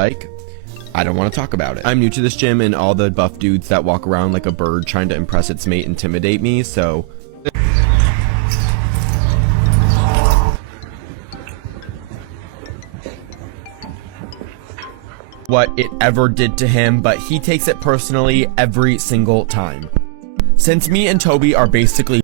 bike, I don't want to talk about it. I'm new to this gym, and all the buff dudes that walk around like a bird trying to impress its mate intimidate me, so... what it ever did to him, but he takes it personally every single time. Since me and Toby are basically